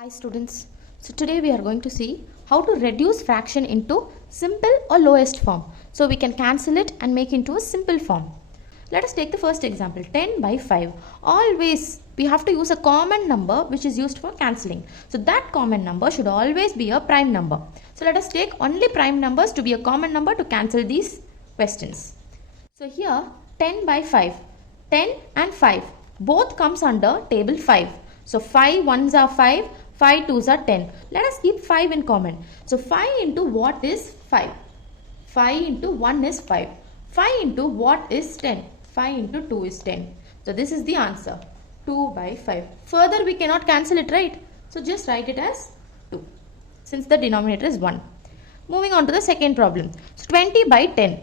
Hi students, so today we are going to see how to reduce fraction into simple or lowest form. So we can cancel it and make into a simple form. Let us take the first example, 10 by 5. Always we have to use a common number which is used for cancelling. So that common number should always be a prime number. So let us take only prime numbers to be a common number to cancel these questions. So here 10 by 5, 10 and 5 both comes under table 5. So 5 ones are 5, 5 twos are 10. Let us keep 5 in common. So 5 into what is 5? 5 into 1 is 5. 5 into what is 10? 5 into 2 is 10. So this is the answer. 2 by 5. Further we cannot cancel it, right? So just write it as 2 since the denominator is 1. Moving on to the second problem. So 20 by 10.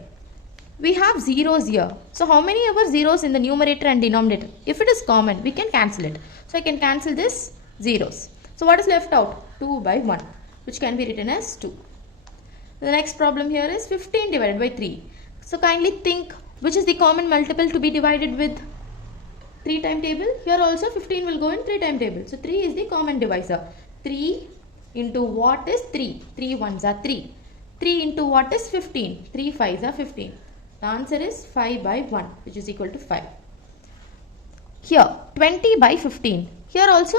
We have zeros here. So how many ever zeros in the numerator and denominator? If it is common, we can cancel it. So I can cancel this zeros. So what is left out? 2 by 1, which can be written as 2. The next problem here is 15 divided by 3. So kindly think which is the common multiple to be divided with 3 timetable. Here also 15 will go in 3 timetable. So 3 is the common divisor. 3 into what is 3? 3 ones are 3. 3 into what is 15? 3 fives are 15. The answer is 5 by 1, which is equal to 5. Here 20 by 15. Here also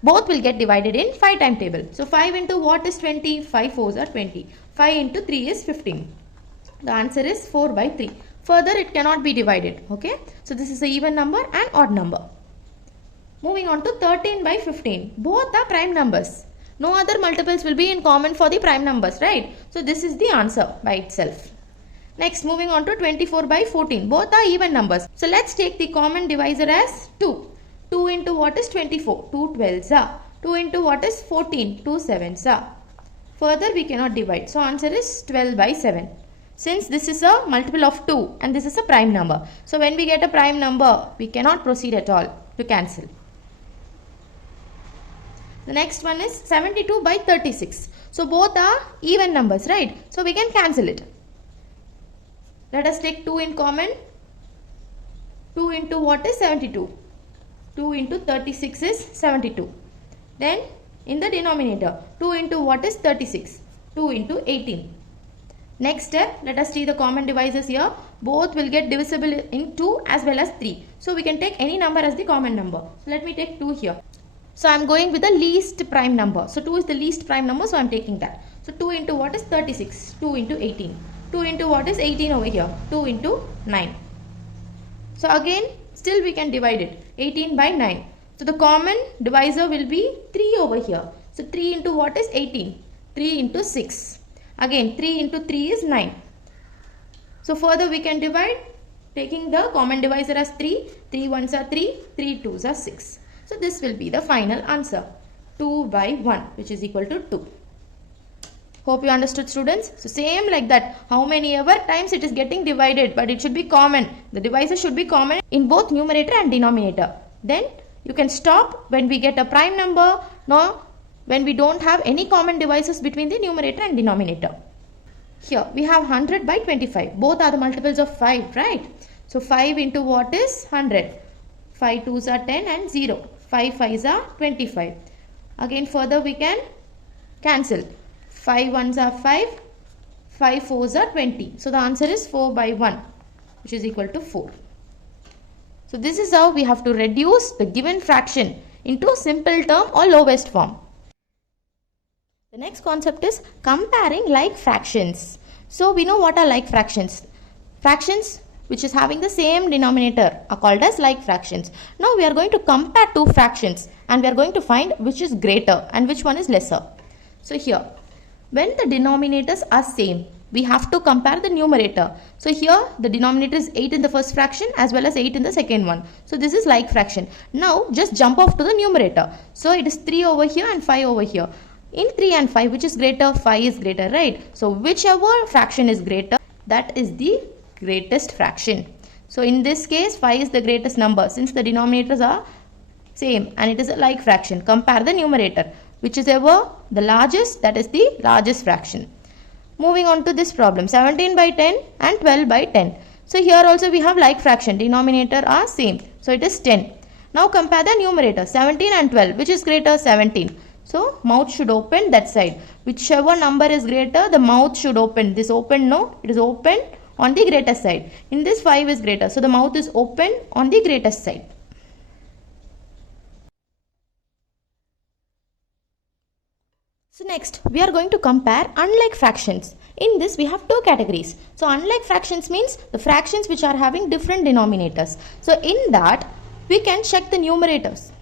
both will get divided in 5 timetable. So 5 into what is 20? 5 fours are 20. 5 into 3 is 15. The answer is 4 by 3. Further it cannot be divided. Okay. So this is an even number and odd number. Moving on to 13 by 15. Both are prime numbers. No other multiples will be in common for the prime numbers, right? So this is the answer by itself. Next, moving on to 24 by 14. Both are even numbers. So let's take the common divisor as 2. 2 into what is 24? 2 12s are. 2 into what is 14? 2 7s are. Further we cannot divide. So answer is 12 by 7. Since this is a multiple of 2 and this is a prime number. So when we get a prime number, we cannot proceed at all to cancel. The next one is 72 by 36. So both are even numbers, right? So we can cancel it. Let us take 2 in common. 2 into what is 72? 2 into 36 is 72. Then in the denominator, 2 into what is 36? 2 into 18. Next step, let us see the common divisors here. Both will get divisible in 2 as well as 3. So we can take any number as the common number. So let me take 2 here. So I am going with the least prime number. So 2 is the least prime number, so I am taking that. So 2 into what is 36? 2 into 18. 2 into what is 18 over here? 2 into 9. So again, still we can divide it. 18 by 9. So the common divisor will be 3 over here. So 3 into what is 18? 3 into 6. Again 3 into 3 is 9. So further we can divide taking the common divisor as 3. 3 ones are 3. 3 twos are 6. So this will be the final answer. 2 by 1, which is equal to 2. Hope you understood, students. So same like that, how many ever times it is getting divided, but it should be common. The divisor should be common in both numerator and denominator. Then you can stop when we get a prime number, no, when we don't have any common divisors between the numerator and denominator. Here we have 100 by 25. Both are the multiples of 5, right? So 5 into what is 100? 5 twos are 10 and 0. 5 fives are 25. Again further we can cancel. 5 ones are 5, 5 fours are 20. So the answer is 4 by 1, which is equal to 4. So this is how we have to reduce the given fraction into simple term or lowest form. The next concept is comparing like fractions. So we know what are like fractions. Fractions which is having the same denominator are called as like fractions. Now we are going to compare two fractions and we are going to find which is greater and which one is lesser. So here, when the denominators are same, we have to compare the numerator. So here the denominator is 8 in the first fraction as well as 8 in the second one. So this is like fraction. Now just jump off to the numerator. So it is 3 over here and 5 over here. In 3 and 5, which is greater? 5 is greater, right? So whichever fraction is greater, that is the greatest fraction. So in this case 5 is the greatest number since the denominators are same and it is a like fraction. Compare the numerator. Which is ever the largest, that is the largest fraction. Moving on to this problem, 17 by 10 and 12 by 10. So here also we have like fraction, denominator are same. So it is 10. Now compare the numerator, 17 and 12, which is greater? 17. So mouth should open that side. Whichever number is greater, the mouth should open. This open, no, it is open on the greatest side. In this 5 is greater, so the mouth is open on the greatest side. So next, we are going to compare unlike fractions. In this, we have two categories. So unlike fractions means the fractions which are having different denominators. So in that, we can check the numerators.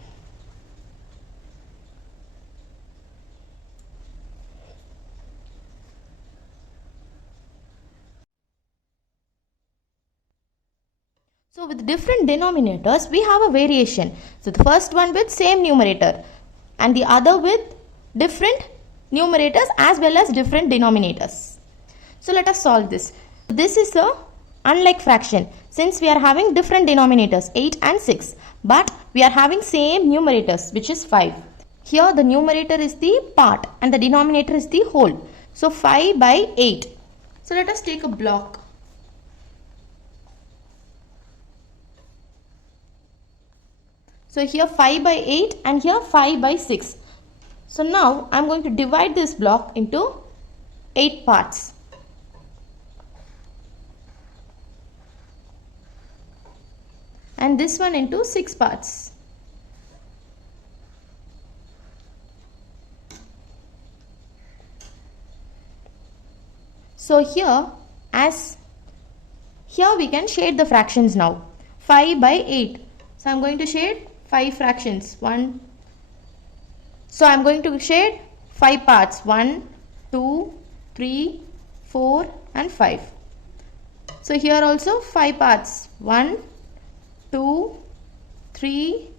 So with different denominators, we have a variation. So the first one with same numerator and the other with different numerators as well as different denominators. So let us solve this. This is a unlike fraction since we are having different denominators 8 and 6, but we are having same numerators which is 5. Here the numerator is the part and the denominator is the whole. So 5 by 8. So let us take a block. So here 5 by 8 and here 5 by 6. So now I am going to divide this block into 8 parts. And this one into 6 parts. So here we can shade the fractions now. 5 by 8. So I am going to shade 5 fractions. So I am going to shade 5 parts. 1, 2, 3, 4 and 5. So here also 5 parts. 1, 2, 3,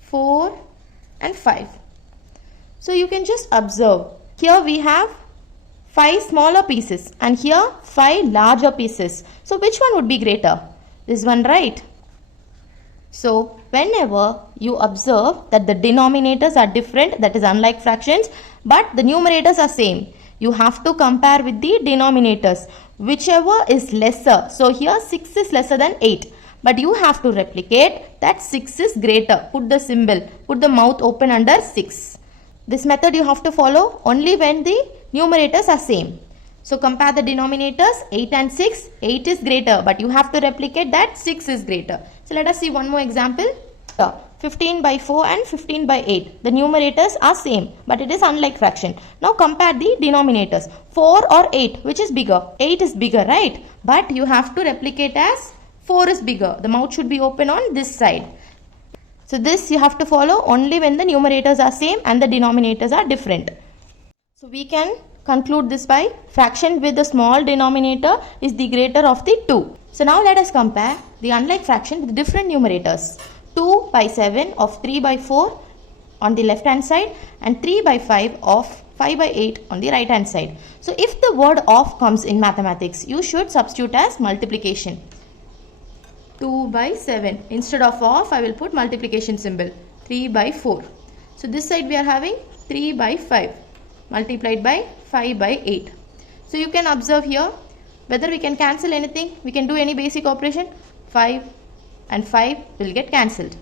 4 and 5. So you can just observe. Here we have 5 smaller pieces and here 5 larger pieces. So which one would be greater? This one, right? So whenever you observe that the denominators are different, that is unlike fractions, but the numerators are same, you have to compare with the denominators, whichever is lesser. So here 6 is lesser than 8, but you have to replicate that 6 is greater. Put the symbol, put the mouth open under 6. This method you have to follow only when the numerators are same. So compare the denominators 8 and 6. 8 is greater, but you have to replicate that 6 is greater. So let us see one more example. 15 by 4 and 15 by 8. The numerators are same, but it is unlike fraction. Now compare the denominators. 4 or 8, which is bigger? 8 is bigger, right? But you have to replicate as 4 is bigger. The mouth should be open on this side. So this you have to follow only when the numerators are same and the denominators are different. So we can conclude this by fraction with the small denominator is the greater of the two. So now let us compare the unlike fraction with different numerators. 2 by 7 of 3 by 4 on the left hand side and 3 by 5 of 5 by 8 on the right hand side. So if the word of comes in mathematics, you should substitute as multiplication. 2 by 7. Instead of I will put multiplication symbol. 3 by 4. So this side we are having 3 by 5 multiplied by 5 by 8. So you can observe here whether we can cancel anything. We can do any basic operation. 5 and 5 will get cancelled.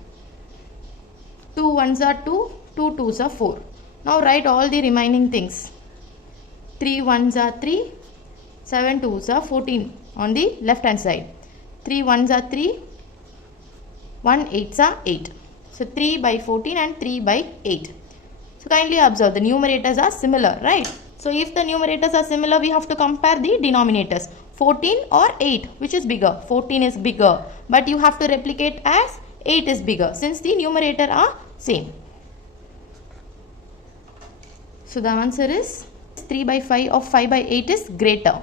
2 ones are 2, 2 twos are 4. Now write all the remaining things. 3 ones are 3, 7 twos are 14 on the left hand side. 3 ones are 3, 1 eights are 8. So 3 by 14 and 3 by 8. So kindly observe the numerators are similar, right? So if the numerators are similar, we have to compare the denominators. 14 or 8, which is bigger? 14 is bigger, but you have to replicate as 8 is bigger since the numerator are same. So the answer is 3 by 5 of 5 by 8 is greater.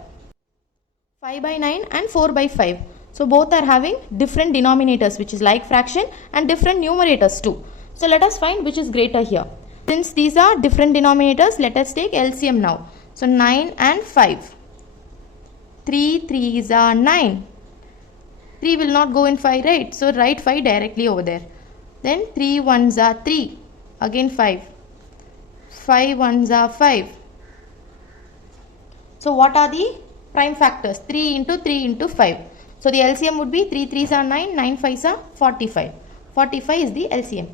5 by 9 and 4 by 5. So both are having different denominators, which is like fraction, and different numerators too. So let us find which is greater here. Since these are different denominators, let us take LCM now. So 9 and 5. 3 3s are 9. 3 will not go in 5, right? So write 5 directly over there. Then 3 1s are 3. Again 5. 5 1s are 5. So what are the prime factors? 3 into 3 into 5. So the LCM would be 3 3s are 9, 9 5s are 45. 45 is the LCM.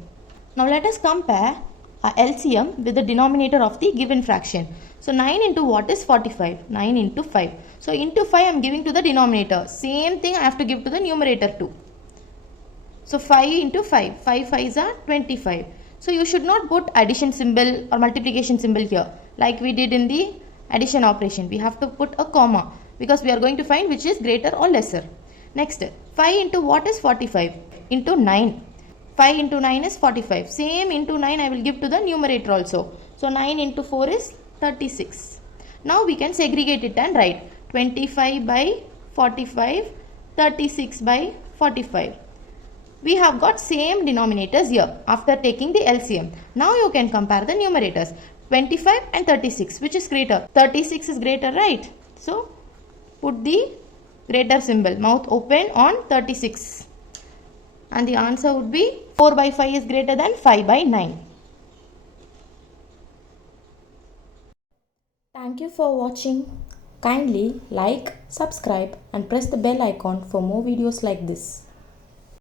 Now let us compare LCM with the denominator of the given fraction. So 9 into what is 45? 9 into 5. So into 5 I am giving to the denominator. Same thing I have to give to the numerator too. So 5 into 5. 5 5s are 25. So you should not put addition symbol or multiplication symbol here like we did in the addition operation. We have to put a comma because we are going to find which is greater or lesser. Next, 5 into what is 45? Into 9. 5 into 9 is 45. Same into 9 I will give to the numerator also. So 9 into 4 is 36. Now we can segregate it and write 25 by 45, 36 by 45. We have got same denominators here after taking the LCM. Now you can compare the numerators. 25 and 36, which is greater? 36 is greater, right? So put the greater symbol, mouth open on 36. And the answer would be 4 by 5 is greater than 5 by 9. Thank you for watching. Kindly like, subscribe and press the bell icon for more videos like this.